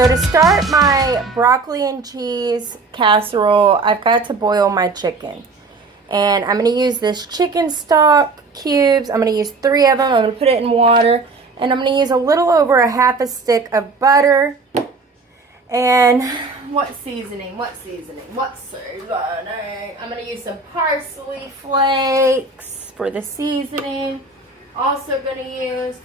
So to start my broccoli and cheese casserole, I've got to boil my chicken. And I'm going to use this chicken stock cubes. I'm going to use 3 of them. I'm going to put it in water. And I'm going to use a little over a half a stick of butter. And what seasoning? I'm going to use some parsley flakes for the seasoning. Also going to use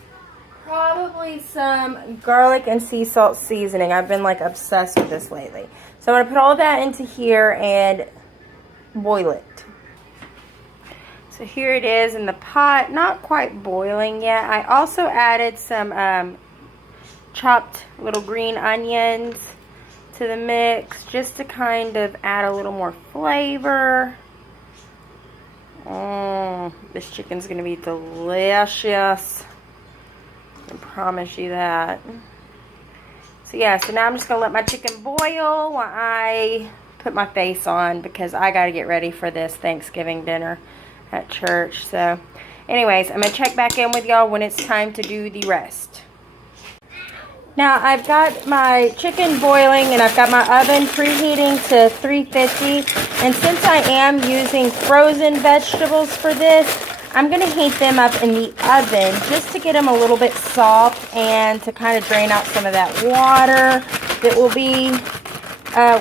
probably some garlic and sea salt seasoning. I've been like obsessed with this lately. So I'm going to put all of that into here and boil it. So here it is in the pot, not quite boiling yet. I also added some chopped little green onions to the mix just to kind of add a little more flavor. This chicken's going to be delicious. I promise you that. So yeah, so now I'm just going to let my chicken boil while I put my face on because I got to get ready for this Thanksgiving dinner at church. So anyways, I'm going to check back in with y'all when it's time to do the rest. Now I've got my chicken boiling and I've got my oven preheating to 350. And since I am using frozen vegetables for this, I'm going to heat them up in the oven just to get them a little bit soft and to kind of drain out some of that water that will be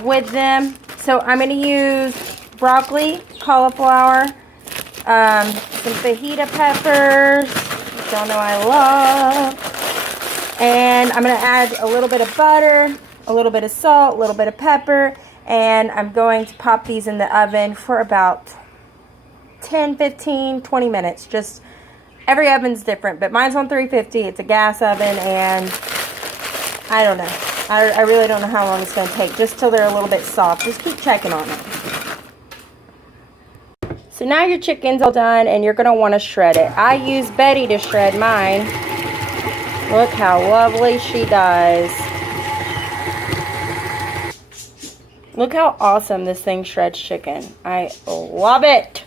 with them. So I'm going to use broccoli, cauliflower, some fajita peppers, which y'all know I love. And I'm going to add a little bit of butter, a little bit of salt, a little bit of pepper, and I'm going to pop these in the oven for about 10, 15, 20 minutes. Just every oven's different, but mine's on 350. It's a gas oven, and I don't know. I really don't know how long it's going to take, just till they're a little bit soft. Just keep checking on them. So now your chicken's all done, and you're going to want to shred it. I use Betty to shred mine. Look how lovely she does. Look how awesome this thing shreds chicken. I love it.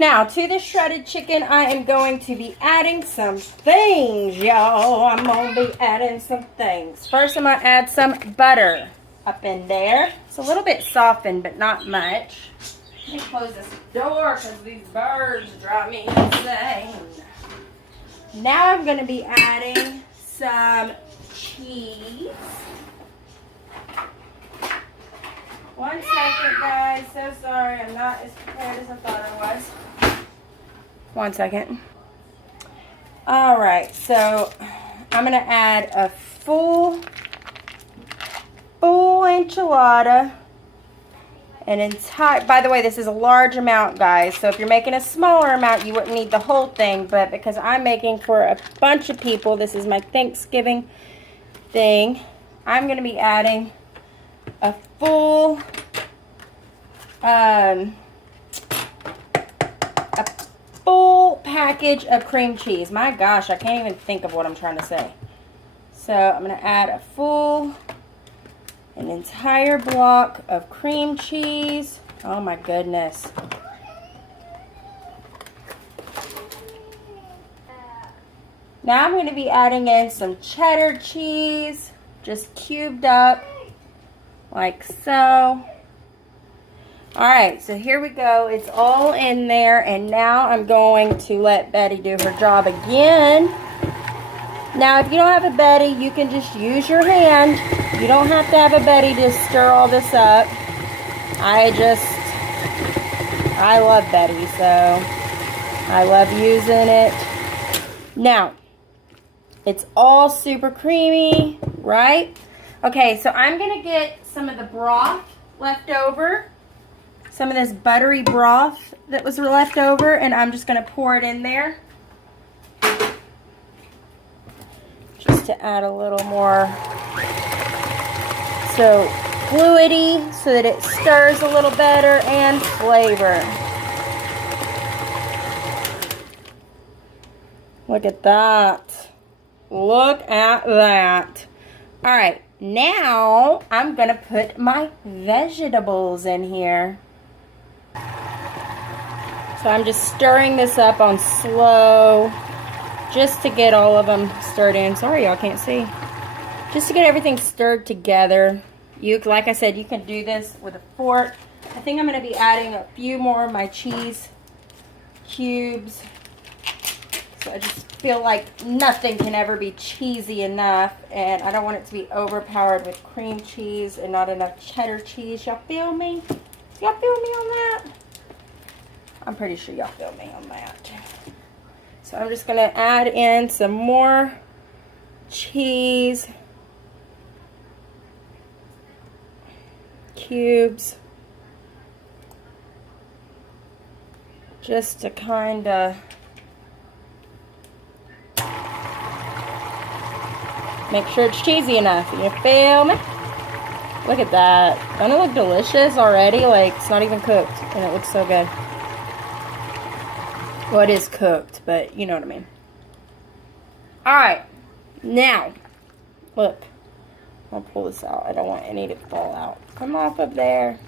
Now, to the shredded chicken, I am going to be adding some things, y'all. I'm going to be adding some things. First, I'm going to add some butter up in there. It's a little bit softened, but not much. Let me close this door because these birds drive me insane. Now I'm going to be adding some cheese. 1 second, guys. So sorry. I'm not as prepared as I thought I was. 1 second. Alright, so I'm going to add a full enchilada. An entire, by the way, this is a large amount, guys. So if you're making a smaller amount, you wouldn't need the whole thing. But because I'm making for a bunch of people, this is my Thanksgiving thing, I'm going to be adding a full package of cream cheese. My gosh, I can't even think of what I'm trying to say. So I'm going to add an entire block of cream cheese. Oh my goodness. Now I'm going to be adding in some cheddar cheese, just cubed up like so. Alright, so here we go. It's all in there, and now I'm going to let Betty do her job again. Now, if you don't have a Betty, you can just use your hand. You don't have to have a Betty to stir all this up. I love Betty, so I love using it. Now, it's all super creamy, right? Okay, so I'm going to get some of the broth left over. Some of this buttery broth that was left over, and I'm just going to pour it in there. Just to add a little more so fluidy so that it stirs a little better and flavor. Look at that. Look at that. All right, now I'm going to put my vegetables in here. So I'm just stirring this up on slow just to get all of them stirred in. Sorry, y'all can't see. Just to get everything stirred together. Like I said, you can do this with a fork. I think I'm going to be adding a few more of my cheese cubes. So I just feel like nothing can ever be cheesy enough, and I don't want it to be overpowered with cream cheese and not enough cheddar cheese. Y'all feel me? Y'all feel me on that? I'm pretty sure y'all feel me on that. So I'm just going to add in some more cheese cubes just to kind of make sure it's cheesy enough. You feel me? Look at that. Don't it look delicious already? Like, it's not even cooked, and it looks so good. Well, it is cooked, but you know what I mean. Alright. Now, look. I'll pull this out. I don't want any to fall out. Come off of there.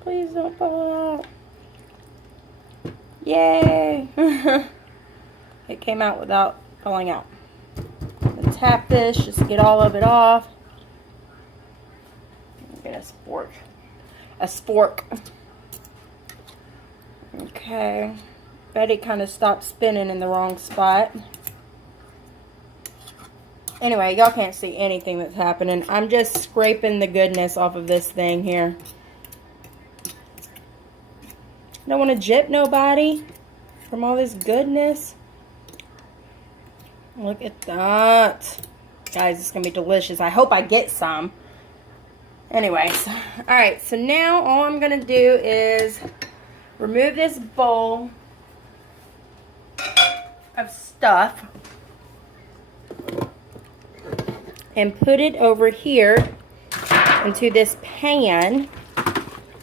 Please don't fall out. Yay! It came out without falling out. And tap this just to get all of it off. Get a spork. A spork. Okay. Betty kind of stopped spinning in the wrong spot. Anyway, y'all can't see anything that's happening. I'm just scraping the goodness off of this thing here. Don't want to jip nobody from all this goodness. Look at that. Guys, it's going to be delicious. I hope I get some. Anyways. Alright, so now all I'm going to do is remove this bowl of stuff and put it over here into this pan,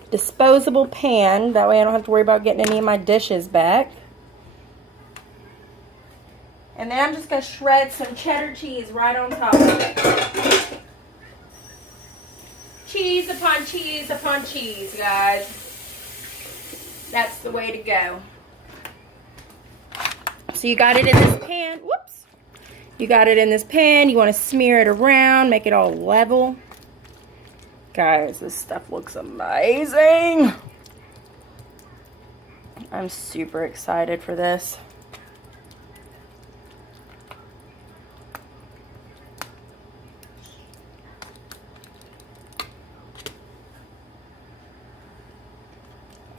disposable pan. That way I don't have to worry about getting any of my dishes back. And then I'm just going to shred some cheddar cheese right on top of it. Cheese upon cheese upon cheese, guys. That's the way to go. So you got it in this pan. Whoops. You got it in this pan. You want to smear it around, make it all level. Guys, this stuff looks amazing. I'm super excited for this.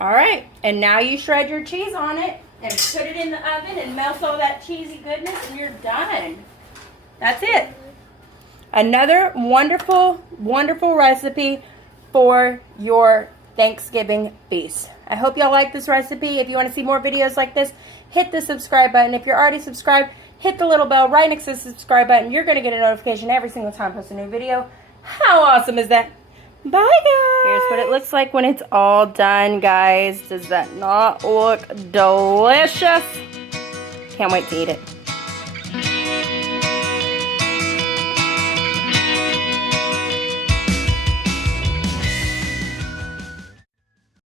Alright, and now you shred your cheese on it and put it in the oven and melt all that cheesy goodness and you're done. That's it. Another wonderful, wonderful recipe for your Thanksgiving feast. I hope y'all like this recipe. If you want to see more videos like this, hit the subscribe button. If you're already subscribed, hit the little bell right next to the subscribe button. You're going to get a notification every single time I post a new video. How awesome is that? Bye, guys. Here's what it looks like when it's all done, guys. Does that not look delicious? Can't wait to eat it.